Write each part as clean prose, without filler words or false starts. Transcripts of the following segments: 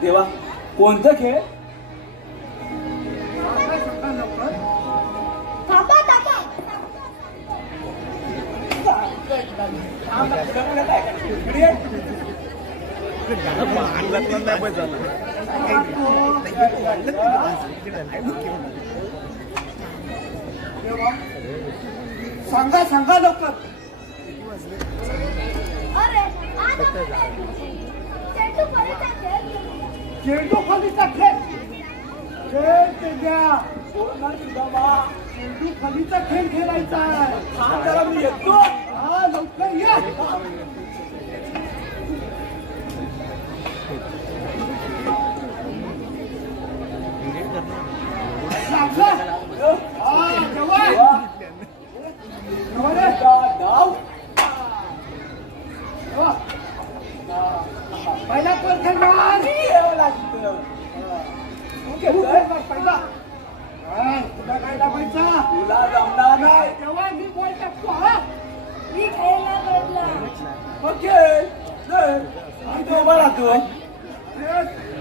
देवा कोणतं खेळ सांगा सांगा लवकर. चेंडू खालीचा खेळ खेळ चेंडू खालीचा खेळ खेळायचा आहे. मी येतो. हा लवकर या. पहिला कोण खेळणार पहिला तुला काय दाबायचा तुला जमणार नाही. तेव्हा मी बॉल टाकतो. हा मी खेळला बदला ओके तू उभा राहतो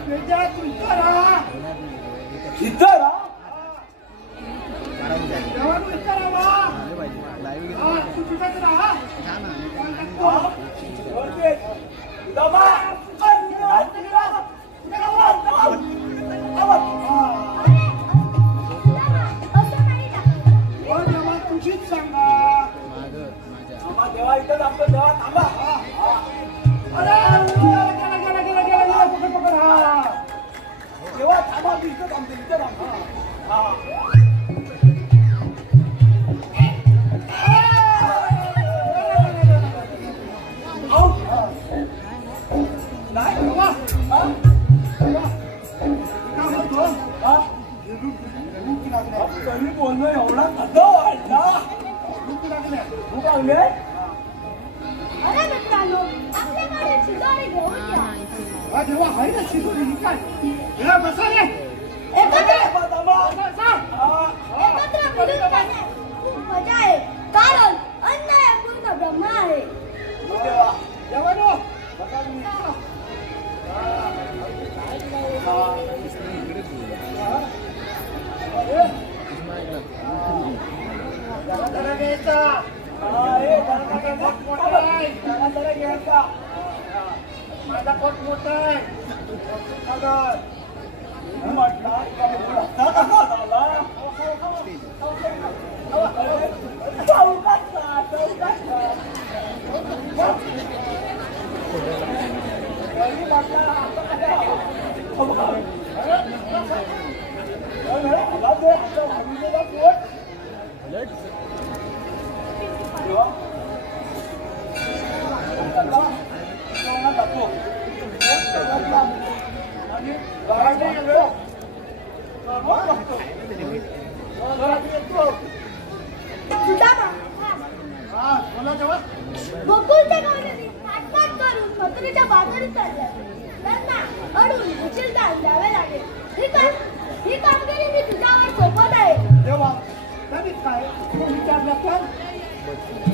तुमचा राहा इथं राहा. तेव्हा तू इथं राहा. तू तिथंच राहा. तुझीच सांगा देवा इथं थांबतो. देवा थांबा. गेला गेला गेला गेला गेला पकड पकड. हा देवा थांबा. मी इथं थांबतो. इथं थांबतो. नाही बाबा तरी बोलणं एवढा कसं वाटला. भूक लागली. अरे मित्रांनो आपल्याकडे शिदोरी घेऊन या. जेव्हा आहे ना शिदोरी काय बसा रे. एकत्र मिळून खाणे खूप मजा आहे कारण अन्न हे पूर्ण ब्रह्म आहे. माझा पोट मोठा आहे. गोकुळच्या गावाने नाटक करून मथुरेच्या बाजारात चालल्या. त्यांना अडून उचलदार द्यावे लागेल. ही कामगिरी मी तुझ्यावर सोपवत आहे. देवा तरी काय विचारलं पण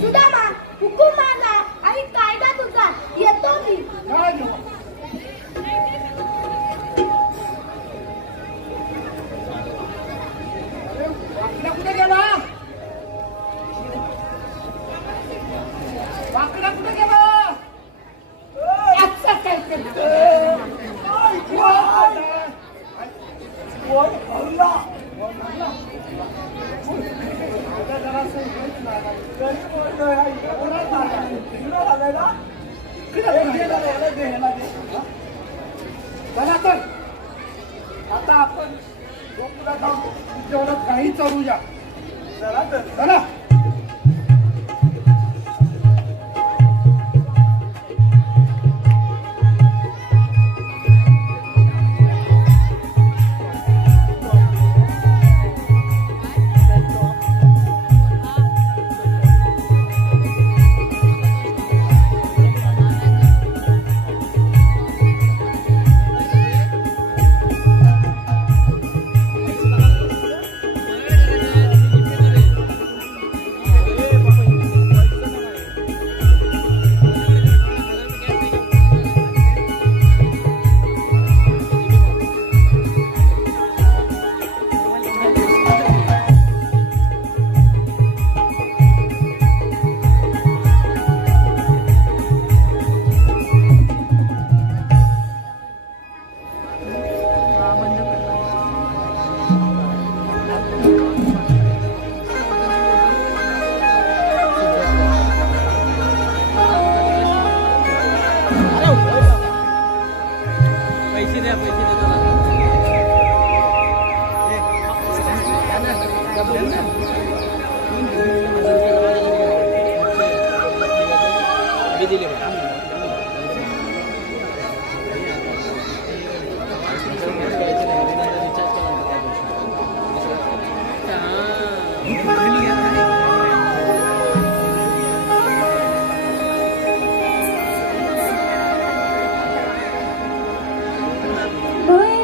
सुदामा हुकूम मारला आणि कायदा तुझा येतो मी. काय देवा चला तर आता आपण गोकुळात जाऊ जेवढं काही चढूया चला तर चला Bye.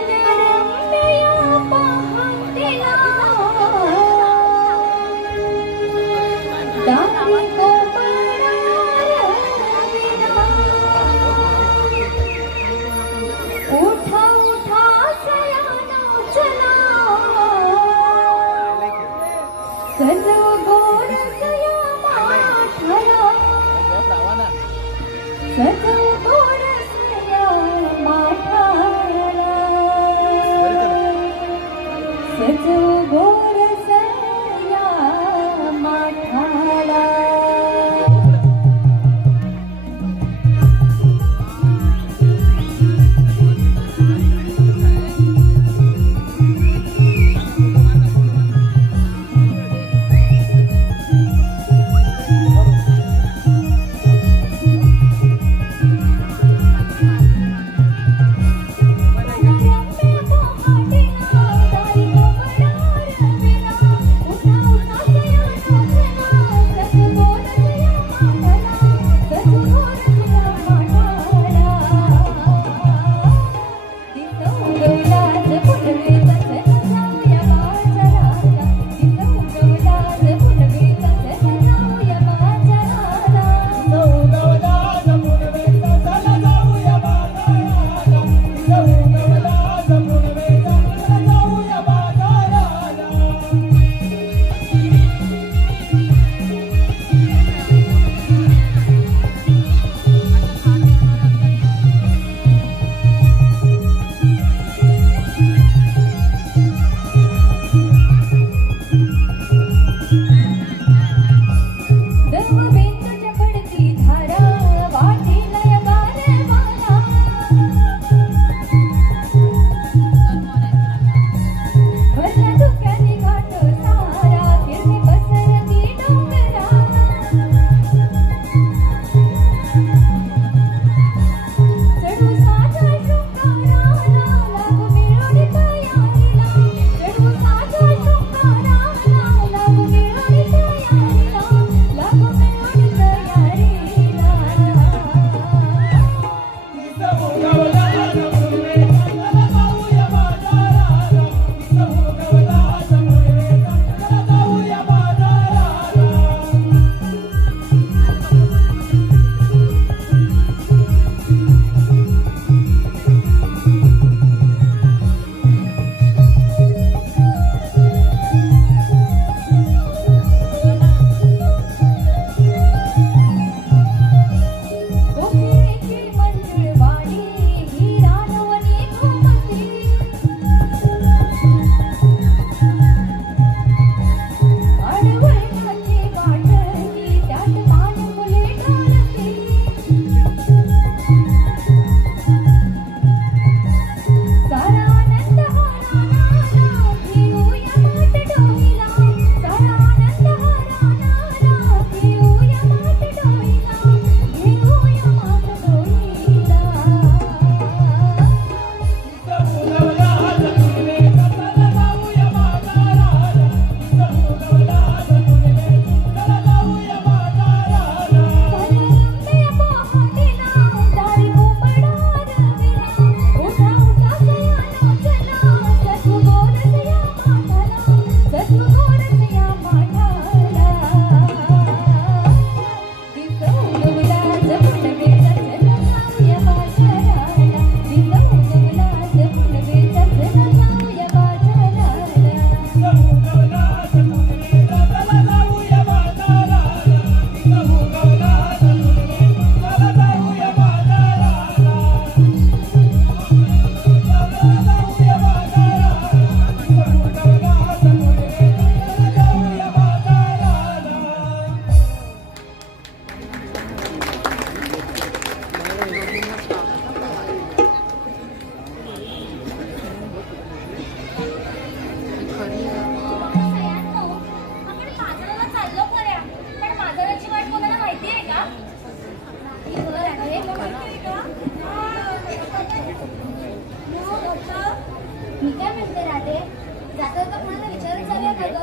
तर कोणाला विचारून चालूया का ग?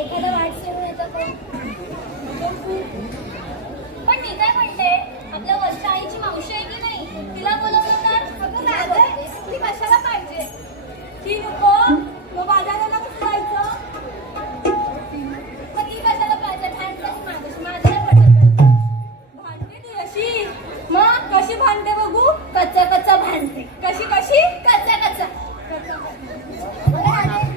एखादा वाट सोडून येतं का? पण मी काय म्हणते, आपल्या वर्षा आईची मावशी आहे की नाही, तिला बोलवलं तर अगं नाही, ती कशाला पाहिजे? ती नको, मग बाजाराला कसं जायचं? मग ती कशाला पाहिजे? माझ्याला पटत भांडते ती अशी. मग कशी भांडते बघू? कच्चा भांडते. कशी कच्चा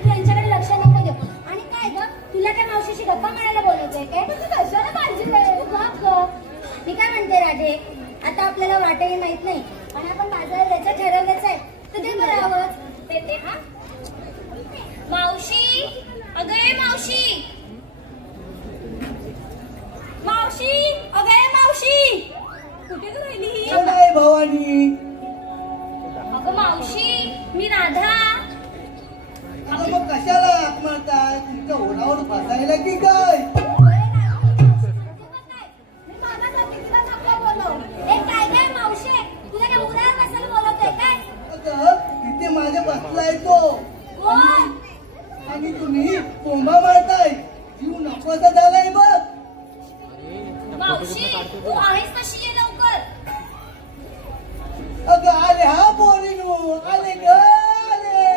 त्यांच्याकडे लक्ष नको देऊ. आणि काय ग, तुला त्या मावशीशी गप्पा मारायला बोलवतोय काय? कशाला पाहिजे? मी काय म्हणते राधे, आता आपल्याला वाटही माहित नाही आणि आपण बाजारात जायचं ठरवलंच आहे, तर ते बरोबर देते. हा मावशी, अगं ए मावशी, अगं ए मावशी, कुठे राहिली ही? काय भवानी? अगं मावशी, मी राधा. मग कशाला हाक मारताय? तुमच्या ओढावर फसायला की काय? काय मावशी, तुला काय उरावर बसायला बोलवतोय काय? इथे माझ्या बसलाय तो. कोण? आणि तुम्ही कोंबा मारताय. जीव नकोसा झालाय बघ. मावशी, तू आहेस कशी? ये लवकर. अगं आले हा पोरीनो, आले ग आले.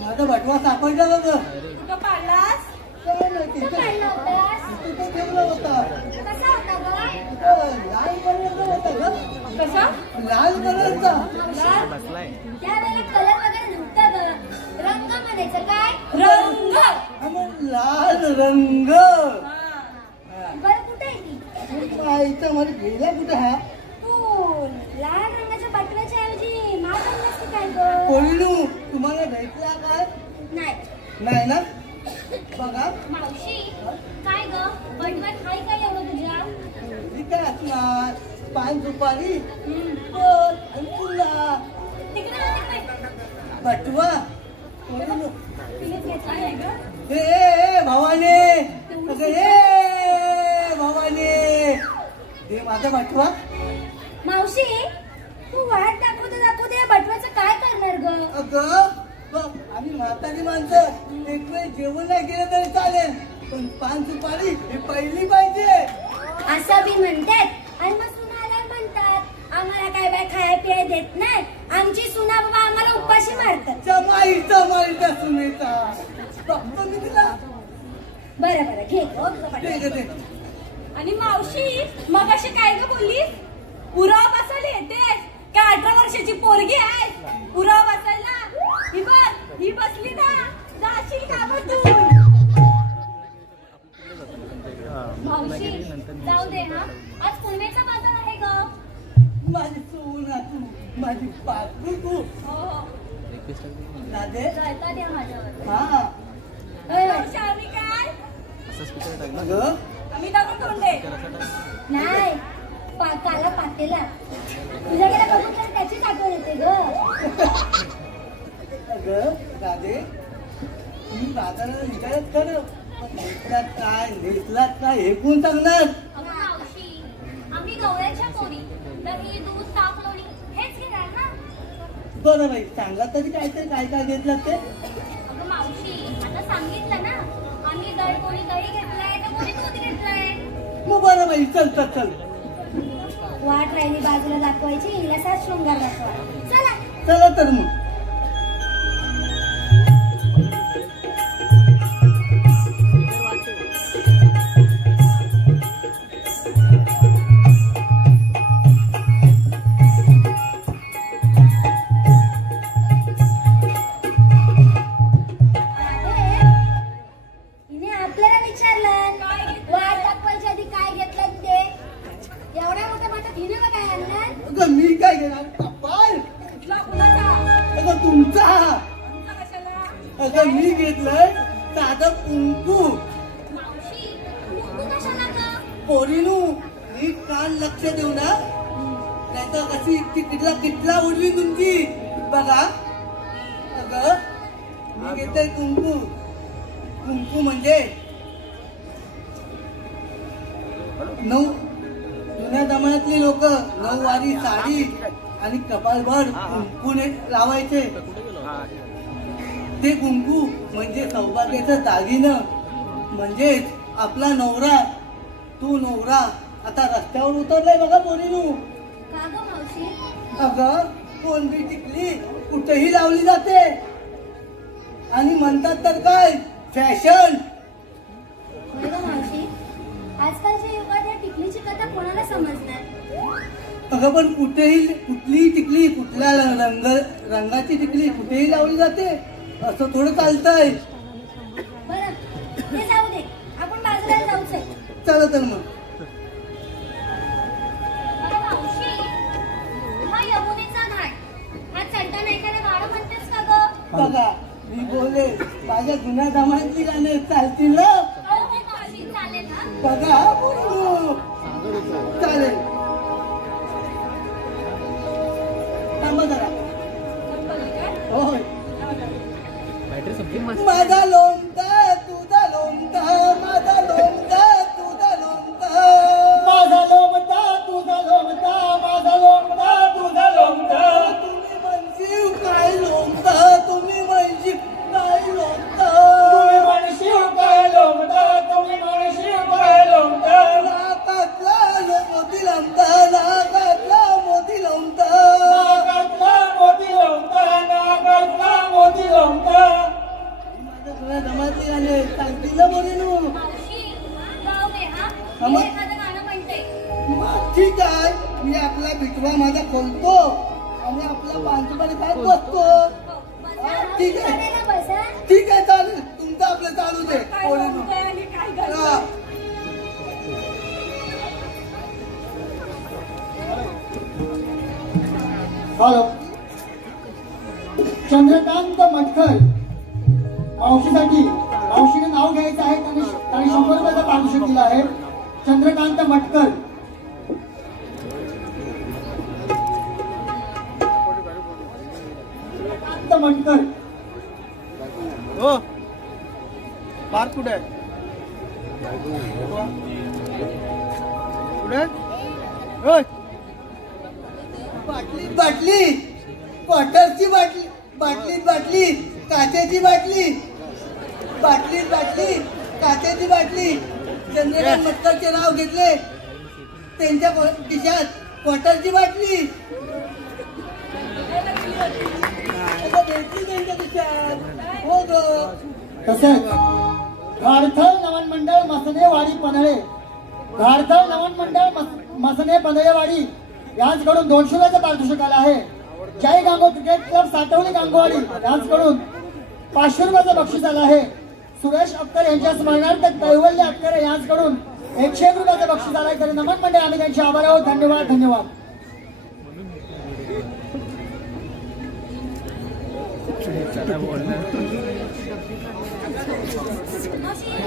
माझा बटवा सापडला बघ. कुठं पाडलास? कुठं पाडला होतास? तिथे ठेवला होता. कसा होता ग? लाल कलरचा होता ग. कसा? लाल कलरचा. त्यावेळेला कलर वगैरे नव्हता ग. म्हणायचं काय रंग. हा, मग लाल रंग. बरं कुठे आहे ती आईचा मला गेला कुठे हा तू लाल रंगाच्या बटव्याच्या ऐवजी माळ रंगाच की काय ग कोणू तुम्हाला भेटला काय नाही नाही ना बघा मावशी काय ग बटव्यात हाय काय एवढं तुझ्या ठीक आहे असणार पान सुपारी हम्म. पण आणि पुन्हा तिकडे बटवा कोणू तिनेच घेतला नाही ग हे भवाने अगं हे भवाने हे माझा बटवा मावशी तू वाट दाखवते या बटव्याचं काय करणार ग अगं बघ आम्ही म्हातारी माणसं एक वेळ जेवण नाही गेलं तरी चालेल पण पान सुपारी ही पहिली पाहिजे असं बी म्हणतात आणि मग सुनाला म्हणतात आम्हाला काय बाय खाया पिया देत नाही आमची सुना बाबा आम्हाला उपाशी मारतात चमाईचा सुनेचा बघतो मी तिला बरं बरं घे हो तुझं ठीक बटवं. आहे ते आणि मावशी मग अशी काय ग बोललीस पुरावा बसायला येतेस का 18 वर्षाची पोरगी आहे पुरावा बसायला ही बघ ही बसली ना जाशील का बघ तू मावशी जाऊ दे हा आज पुणेचा बाजार आहे ग माझी सोना तू माझी पाकू तू हो हो राधे जळता द्या माझ्यावर हा मावशी आम्ही काय अगं आम्ही दगड तोंडे नाही काला पातेला तुझ्याकडे बघून तर त्याचीच आठवण येते ग अगं राधे तुम्ही बाजाराला निघालात खरं पण नेसलात काय नेसलात काय हे कोण सांगणार अगं मावशी आम्ही गवळ्याच्या पोरी दही दूध ताक लोणी हेच घेणार ना बरं बाई सांगा तरी काय काय घेतलं ते अगं मावशी आता सांगितलं ना आम्ही कोणी दही घेतलाय तर कोणी दूध घेतलाय मग बरं बाई चल वाट राहिली बाजूला दाखवायची हिला सात शृंगार दाखवा चला चला तर मग हिने आपल्याला विचारलं वाट दाखवायच्या आधी काय घेतलं ते एवढ्या मोठ्या वाटत हिने का काय आणलं अगं मी काय घेणार कपाल कुठला कुणाचा अगं तुमचा आमचा कशाला अगं मी घेतलंय साधं कुंकू मावशी तू कशाला ग पोरीनू नीट कान लक्ष देऊ ना नाहीतर कशी किटला उडली तुमची बघा अगं मी घेतोय कुंकू कुंकू म्हणजे जुन्या जमान्यातली लोक नऊवारी साडी आणि कपालभर कुंकूने लावायचे ते कुंकू म्हणजे सौभाग्याचं दागिनं म्हणजेच आपला नवरा तू नवरा आता रस्त्यावर उतरलाय बघा पोरीनू का ग मावशी अगं कोणती टिकली कुठेही लावली जाते आणि म्हणतात तर काय फॅशन होय ग मावशी आजकालच्या युगात या टिकलीची कथा कोणाला समजणार अगं पण कुठलीही टिकली कुठल्या रंगाची टिकली कुठेही लावली जाते असं थोडं चालतंय बरं ते जाऊ दे आपण बाजारात जाऊच आहे चला तर मग अगं मावशी हा यमुनेचा घाट हा चढताना एखाद्या गाडं म्हणतेस का ग बघा मी बोले माझ्या जुन्या जमान्यातली गाणे चालतील ना हो हो मावशी चालेल ना बघा हा पोरीनू. चालेल थांबा जरा होय माझा लोमता तुझा लोमता माझा लोमता तुझा लोमता माझा लोमता तुझा लोमता माझा लोमता तुझा लोमता तुम्ही म्हणशीव काय लोमता तुम्ही म्हणशीव काय लोमता तुम्ही म्हणशीव काय लोमता तुम्ही म्हणशीव काय लोमता नाकातला मोती लांबता नाकातला मोती लांबता नाकातला मोती लोमता नाकातला मोती लोमता माझ्या जुन्या जमातली गाणे सांगतील ना बोलीनू मावशी जाऊ दे हा हा, मी मग? एखादं गाणं म्हणते मग ठीक आहे मी आपला बिटवा माझा खोलतो आणि आपला पानसुपारी खात बसतो हो, बरं. ठीक आहे करायला बसा. ठीक आहे चालेल तुमचं आपलं चालू दे काय पोरींनो. जमतंय आणि काय हा. घडतंय? हॅलो चंद्रकांत मटकर मावशीसाठी मावशीने नाव घ्यायचं आहे त्यांनी 100 रुपयाचं पारितोषिक दिलं आहे. चंद्रकांत मटकर चंद्रकांत मटकर हो पार कुठे कुठे होय बाटलीत बाटली क्वार्टरची बाटली बाटलीत बाटली काचेची बाटली बाटलीत बाटली काचेची बाटली चंद्रकांत मटकरचे नाव घेतले त्यांच्या खिशात क्वार्टरची बाटली आता भेटली त्यांच्या खिशात हो ग तसेच घाडथळ नवन मंडळ मसनेवाडी पनळे घाडथळ नवन मंडळ मसने पनळेवाडी यांच्याकडून 200 रुपयाचं पारितोषिक आलं आहे. जय गांगो क्रिकेट क्लब साठवली गांगोवाडी यांच्याकडून 500 रुपयाचं बक्षीस आलं आहे. सुरेश अख्तर यांच्या स्मरणार्थ कैवल्य अख्तर यांच्याकडून 101 रुपयाचं बक्षीस आलं आहे. तरी नमन मंडळ आम्ही त्यांचे आभार आहोत. धन्यवाद धन्यवाद.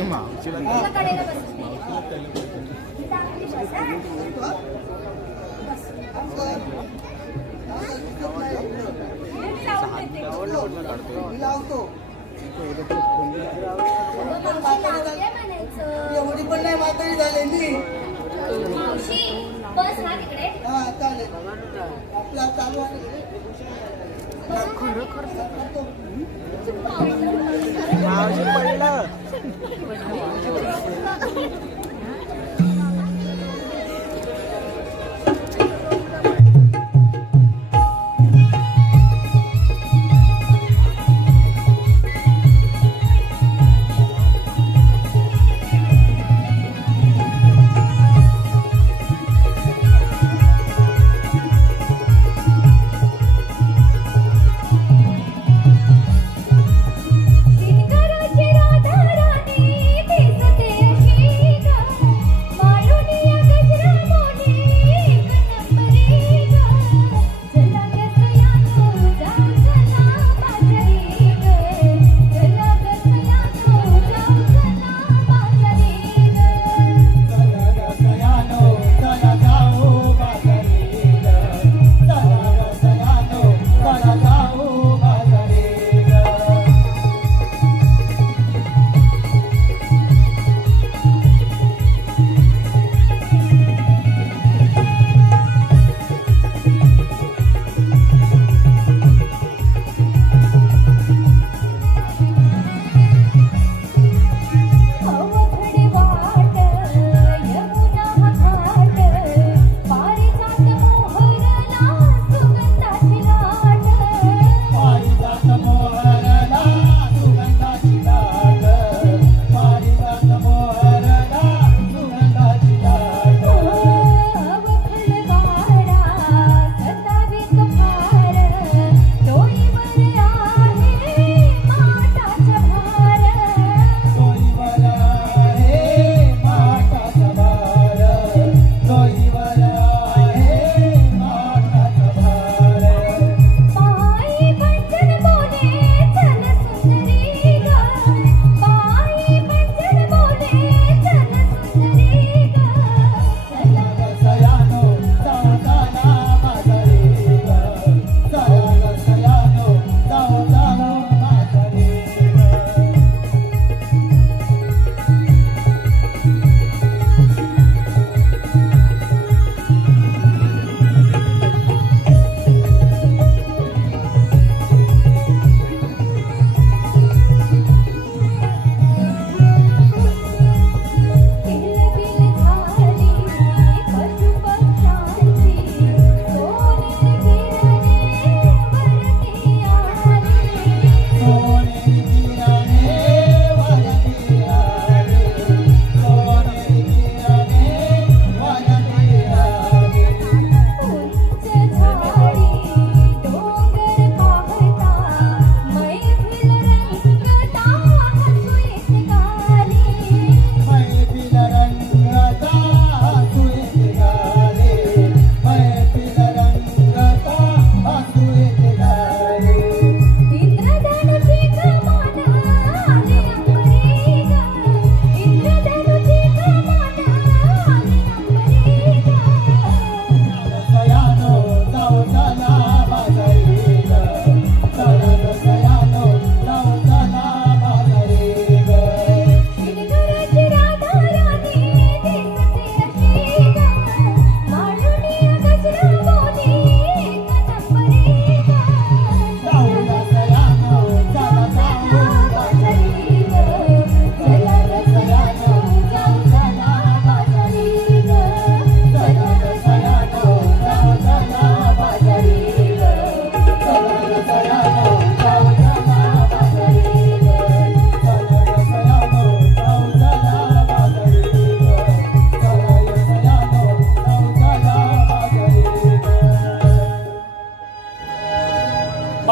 मावशी, तुला करायला बसत नाही. इथं आपली बसा. मी लावतो काय म्हणायचं? एवढी पण नाही म्हातारी झालेली मावशी बस हा तिकडे. हा चालेल आपला चालू आहे मावशी पडलं दिनकराची राधा राणी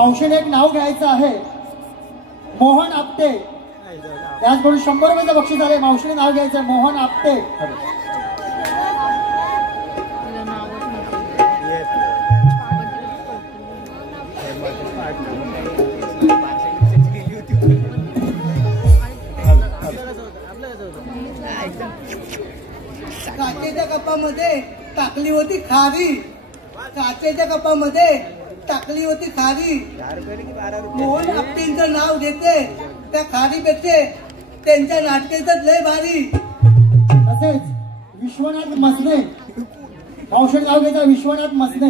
मावशीने एक नाव घ्यायचं आहे, मोहन आपटे. त्याचबरोबर 100 रुपयाचं बक्षीस आले. मावशीने नाव घ्यायचं आहे मोहन आपटे. काचेच्या कपामध्ये टाकली होती खारी, काचेच्या कपामध्ये टाकली होती खारी. मोहन आपटेंचं नाव घेते त्या खारीपेक्षा त्यांच्या नाटकाचं लय भारी. तसेच विश्वनाथ मसने, मावशीने नाव घ्यायचं विश्वनाथ मसने.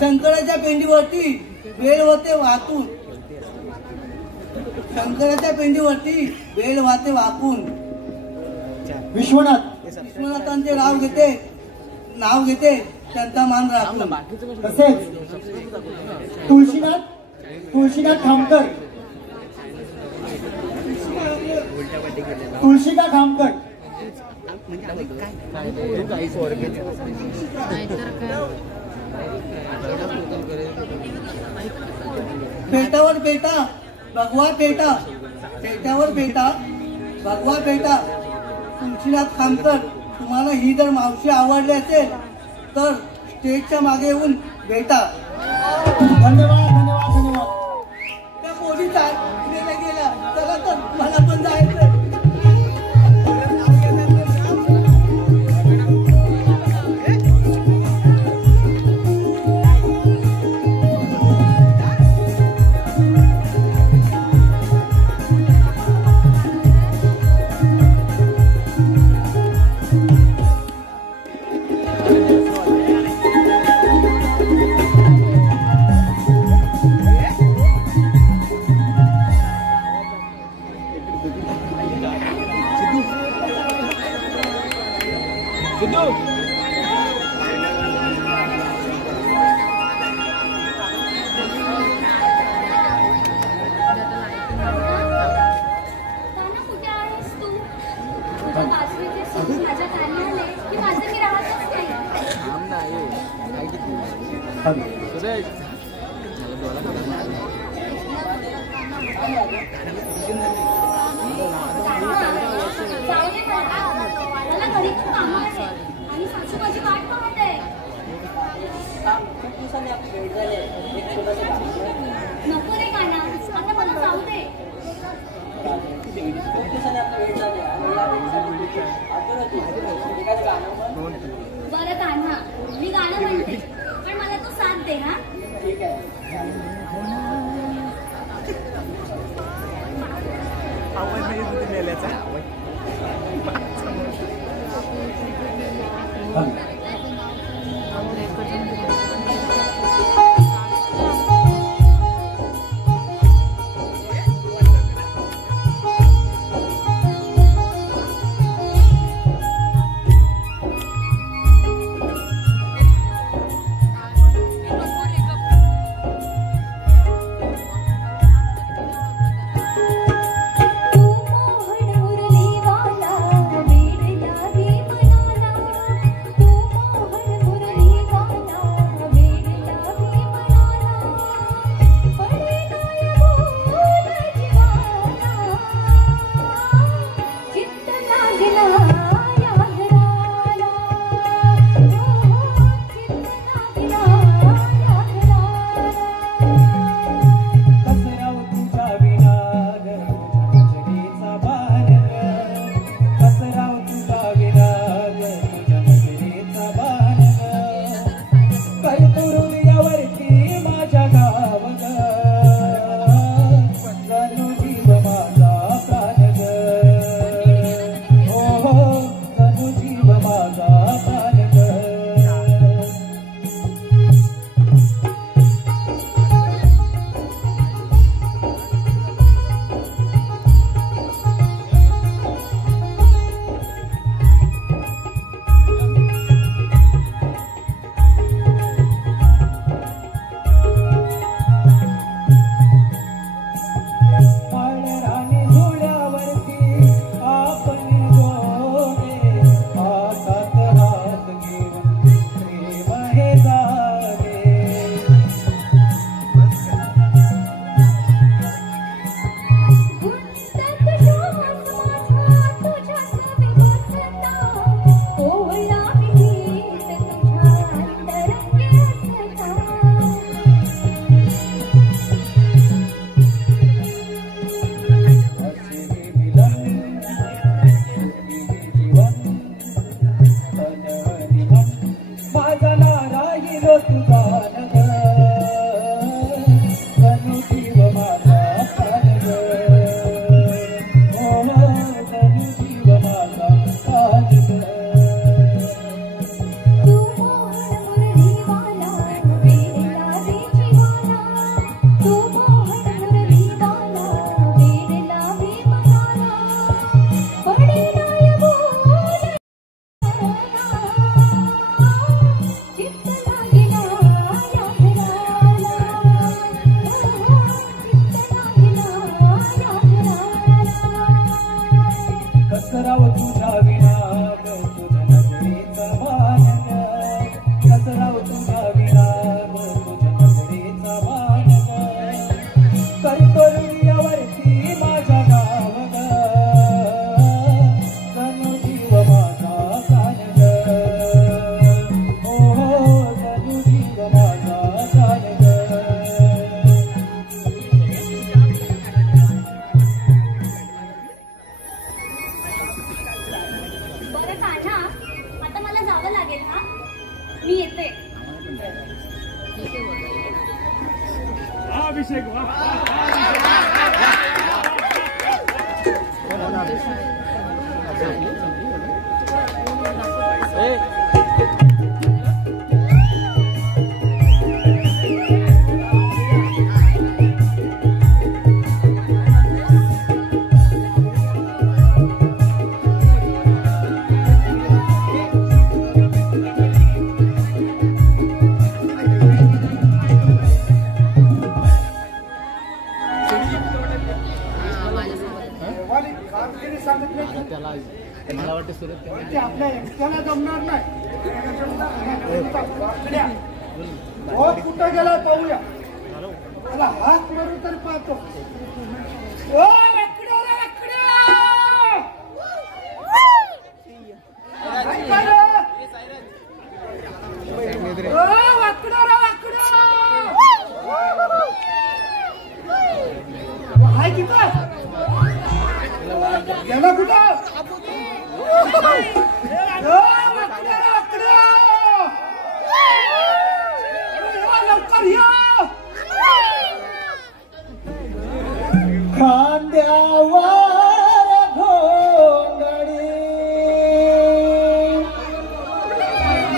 शंकराच्या पेंडीवरती वेळ होते वाहतून, शंकराच्या पेंडीवरती वेळ वाहते वाकून. विश्वनाथांचे नाव घेते त्यांचा मान राखून. तसेच तुळशीनाथ खामकर, तुळशिका खामकर. पेटावर पेटा भगवा पेटा, पेटावर पेटा भगवा पेटा. तुळशीनाथ खामकर, तुम्हाला ही जर मावशी आवडली असेल तर स्टेजच्या मागे येऊन भेटा. धन्यवाद धन्यवाद धन्यवाद. त्या पोलीस गेला, चला तर मला पण जायचं. नको रे काना, आता मला जाऊ दे. बरं कान्हा, मी गाणं म्हणते पण मला तू साथ दे हा. ठीक आहे. कसराव तुझ्या विना ग तुझ्या नजरेचा मान ग कसराव तुझ्या विना ग तुझ्या नजरेचा मान ग करतो हृदयावरती माझ्या नाव ग जणू जीव माझा कान ग हो जणू जीव माझा कान ग बरं कान्हा, आता मला जावं लागेल हा. मी येते. अभिषेक मला वाटतं सुरत आपल्या एकट्याला जमणार नाही. कुठं गेला पाहूया. मला हात मारून तर पाहतो. गेला कुठं लवकर या. खांद्यावर घोंगडी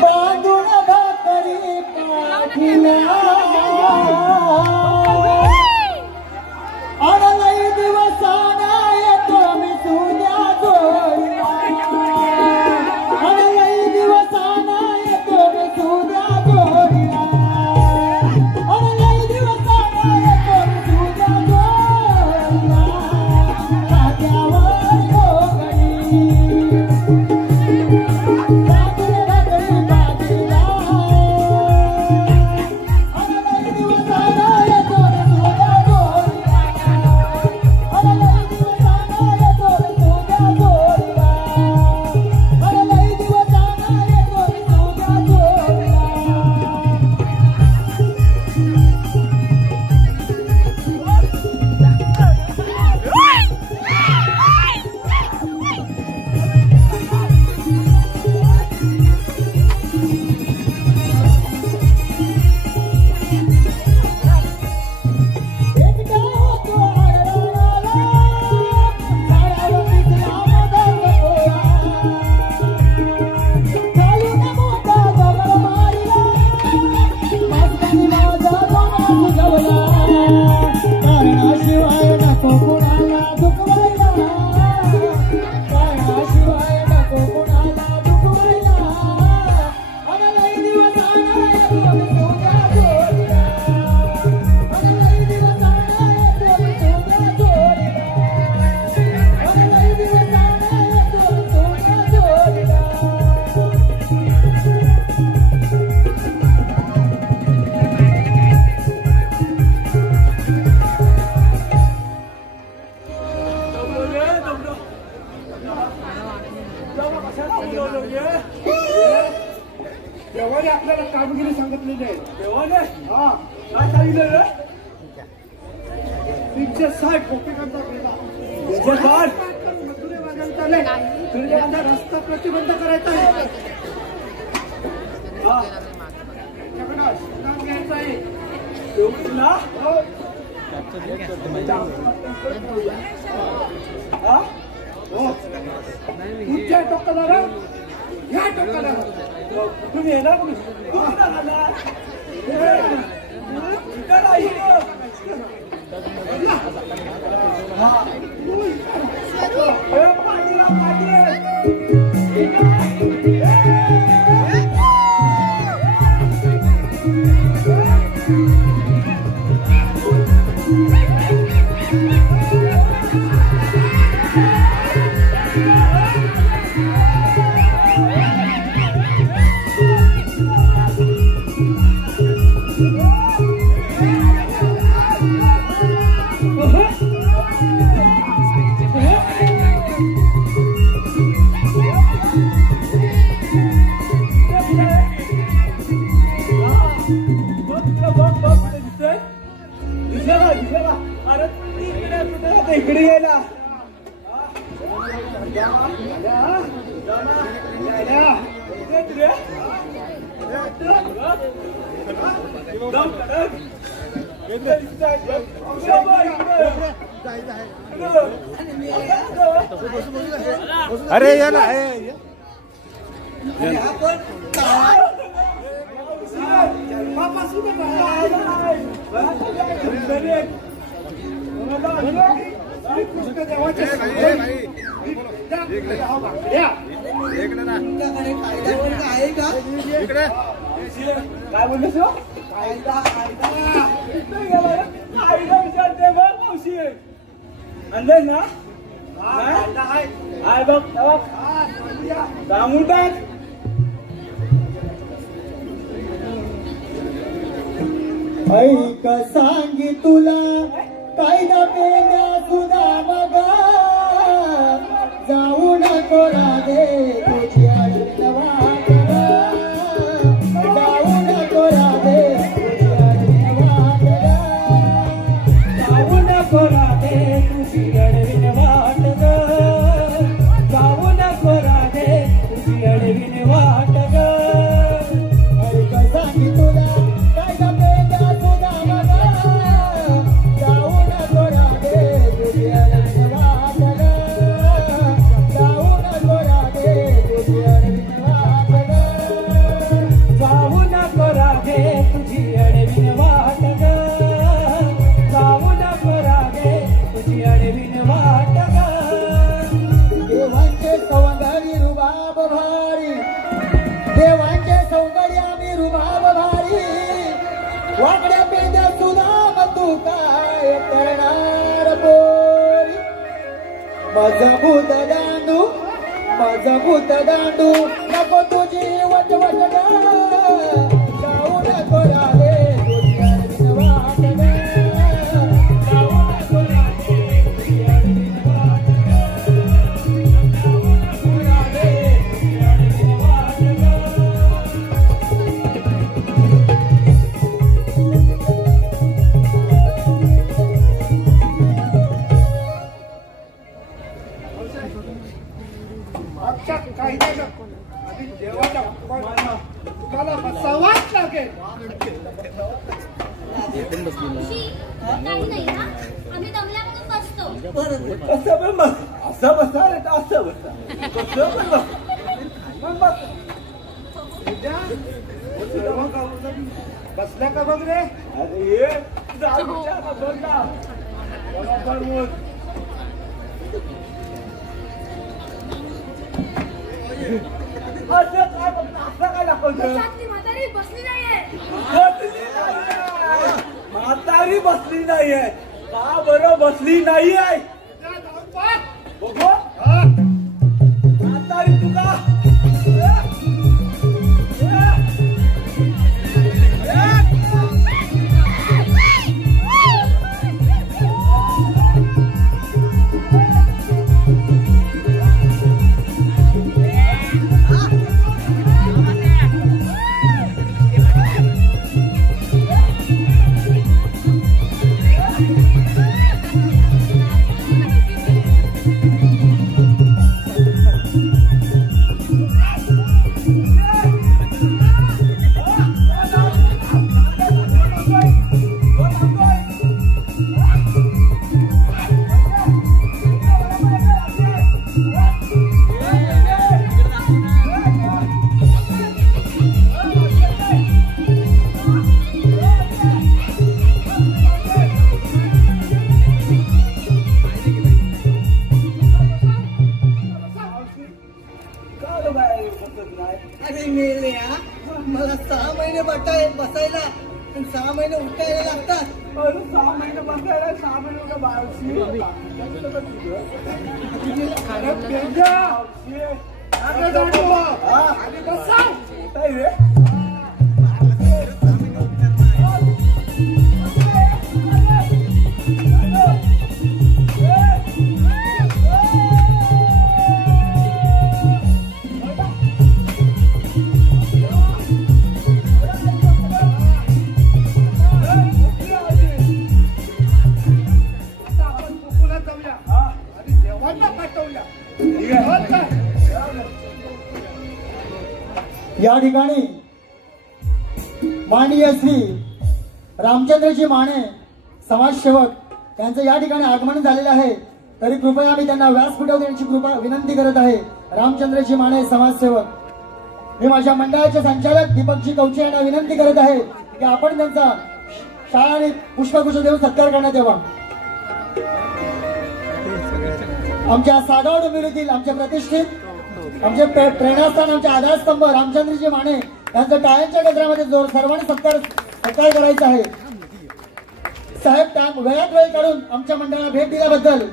बांधून भाकरी पाठीला अडलई दिवसाना येतो मी तुझ्या जोडीला अडलई दिवसाना येतो मी तुझ्या जोडीला अडलई दिवसाना येतो मी तुझ्या जोडीला खांद्यावर घोंगडी बांधून भाकरी पाठीला अडलई दिवसाना येतो मी तुझ्या जोडीला अडलई दिवसाना येतो मी तुझ्या जोडीला अडलई दिवसाना येतो मी तुझ्या जोडीला. कारणाशिवाय नको कुणाला दुखवायला कारणाशिवाय नको कुणाला दुखवायला अडलई दिवसाना येतो मी तुझ्या जोडीला अडलई दिवसाना येतो मी तुझ्या जोडीला अडलई दिवसाना येतो मी तुझ्या जोडीला. देवाने आपल्याला कामगिरी सांगितलेली आहे. देवाने हा काय सांगितलं रे? 360 ठोकेकांचा वेढा. 360 मजुरी वाजायला आले. फिरण्याचा रस्ता प्रतिबंध करायचा आहे. हा त्याच्याकडं स्नान घ्यायचं आहे. एवढं ना हो. हा हो कुठच्या टोकाला या टोकाला तुम्ही येणार Yeah. अरे या ना आहे का काय बोलतोस कायदा विचारते बघ मावशी अंदाज ना आहे बघ सांगून टाक ऐक सांगी तुला कायदा पेद्या सुद्धा बघा जाऊ नको राधे तुझी अडचण वाटला जाऊ नको राधे तुझी अडचण वाटला जाऊ नको राधे तुझी अडविन वाट ग जाऊ नको राधे तुझी अडविन वाट ग ऐक सांगी तुला कायदा पेद्या सुद्धा बघा जाऊ नको राधे तुझी अडचण वाटला जाऊ नको राधे तुझी अडचण वाटला जाऊ नको राधे तुझी अडविन वाट ग जाऊ नको राधे तुझी अडविन वाट ग देवांचे सौंदर्य रुबाब भारी देवांचे सौंदर्य आम्ही रुबाब भारी वाकड्या पेद्या सुनाम तू काय करणार बोरी माझं भूत दांडू नको तुझी वटवट ग जाऊ नको राधे तुझी अडचण वाट ग जाऊ नको राधे तुझी अडचण वाट ग जाऊ नको राधे तुझी अडचण वाट ग तुम्हाला बसावाच लागेल. काही नाही ना आम्ही दमल्या म्हणून बसतो असं पण बस असं बसा रे असं बसा कसं पण बस मग बस बसल्या का बघ रे. अरे ये जाऊच्या बघा बरोबर बोल असं काय दाखवतं म्हातारी बसली नाहीये म्हातारी बसली नाहीये का बरं बसली नाहीये बघू म्हातारी तुका अरे मेले मला 6 महिने बसायला आणि 6 महिने उठायला लागतात. अरे 6 महिने बसायला 6 महिने उद्या बाळशी देवांना पाठवल्या. या ठिकाणी माननीय श्री रामचंद्रजी माने समाजसेवक यांचं या ठिकाणी आगमन झालेलं आहे. तरी कृपया मी त्यांना व्यासपीठावर देण्याची कृपा विनंती करत आहे. रामचंद्रजी माने समाजसेवक, मी माझ्या मंडळाचे संचालक दीपकजी कवचे यांना विनंती करत आहे की आपण त्यांचा शाळाने पुष्पगुच्छ देऊन सत्कार करण्यात यावा. आमच्या सागाव डोंबिवलीतील आमचे प्रतिष्ठित आमचे प्रेरणास्थान आमचे आधारस्तंभ रामचंद्रजी माने यांचा टाळ्यांच्या गजरामध्ये जोर सर्वांनी सत्कार करायचा आहे. साहेब वेळात वेळ काढून आमच्या मंडळाला भेट दिल्याबद्दल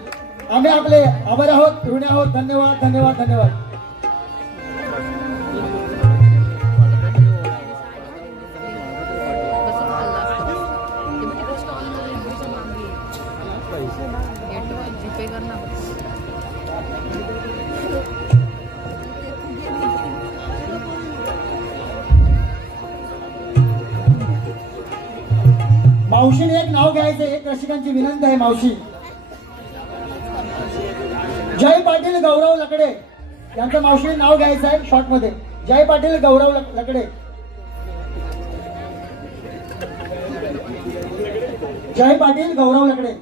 आम्ही आपले आभार आहोत, ऋणी आहोत. धन्यवाद धन्यवाद धन्यवाद. मावशीने एक नाव घ्यायचं, एक रसिकांची विनंती आहे. मावशी जय पाटील गौरव लकडे यांचं मावशीने नाव घ्यायचं आहे शॉर्ट मध्ये. जय पाटील गौरव लकडे, जय पाटील गौरव लकडे.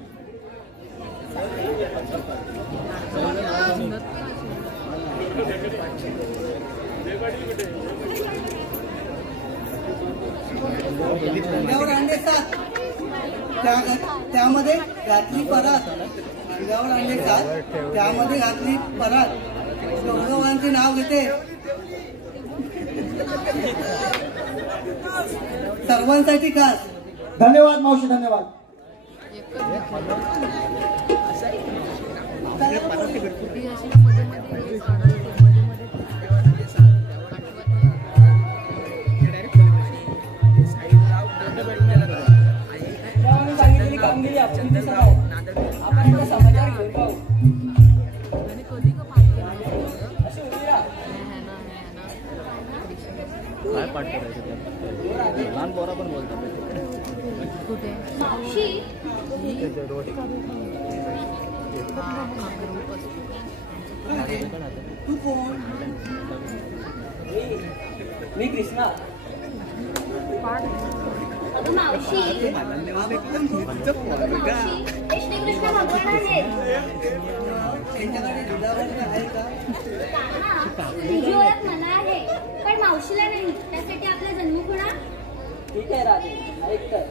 अंगावर अंडे 7, त्यामध्ये घातली परात. अंगावर अंडे 7, त्यामध्ये घातली परात. गौरवांचे नाव घेते. सर्वांसाठी खास. धन्यवाद मावशी, धन्यवाद. सांगितलेली कामगिरी आपण दिसत आहोत. आपण एका समाजावर घेऊन पाहू. काय पाठ करायचं लहान पोरा पण बोलतात. मावशी तू कोण? मी कृष्णा. मावशी हे श्रीकृष्ण भगवान आहेत. त्यांच्याकडे दुधावरून आहे का? तुझी ओळख मला आहे पण मावशीला नाही. त्यासाठी आपला जन्म खुणा. ठीक आहे राधे, ऐक तर.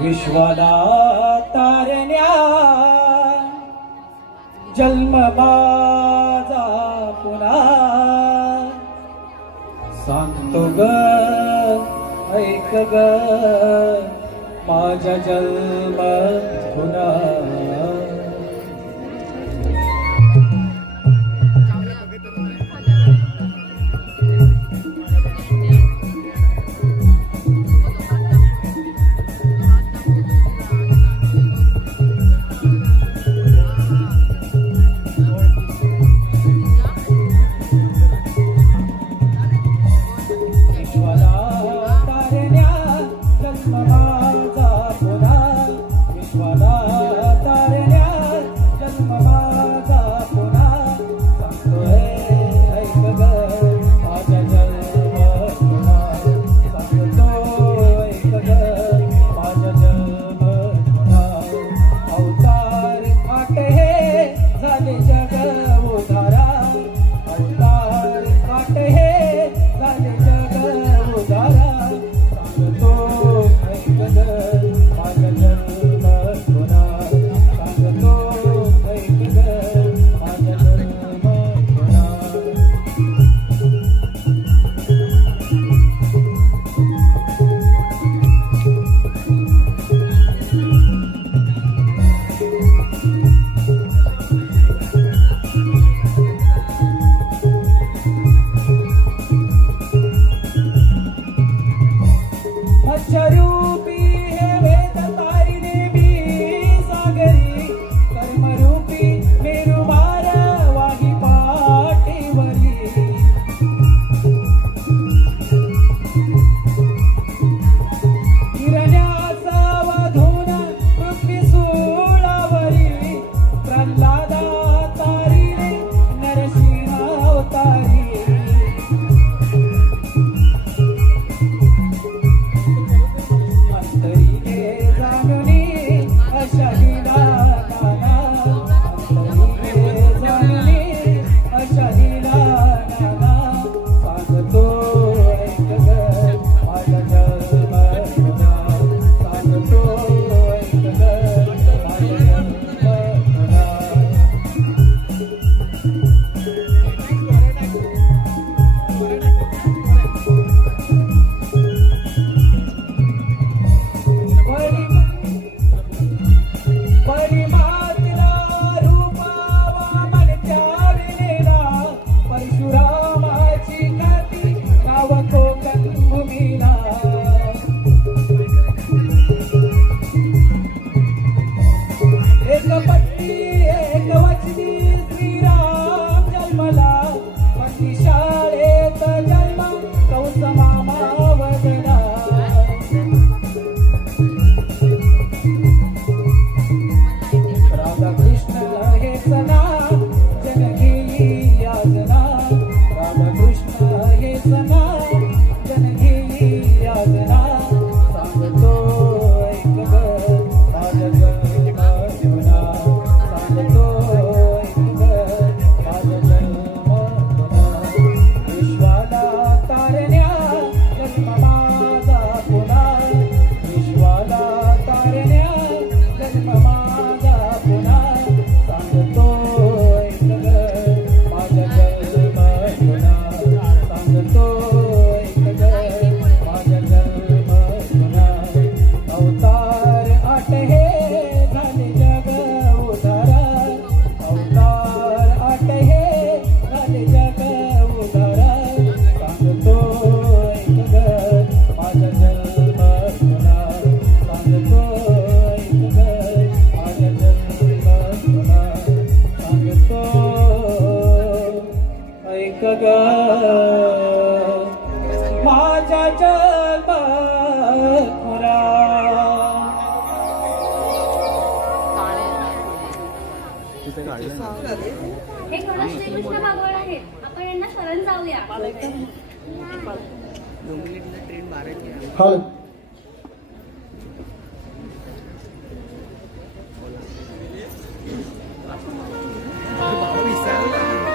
विश्वाला तारण्या जन्म माझा पुन्हा सांगतो ग ऐक ग माझ्या जन्म पुन्हा. विश्वाला ग माझ्या जन्म खुरा हे खरं श्रीकृष्ण भगवान आहे. आपण यांना शरण जाऊया. हॅलो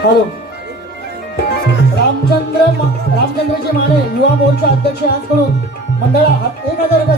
हॅलो रामचंद्रजी माने युवा मोर्चा अध्यक्ष यांच्याकडून मंडळा 1000 रुपये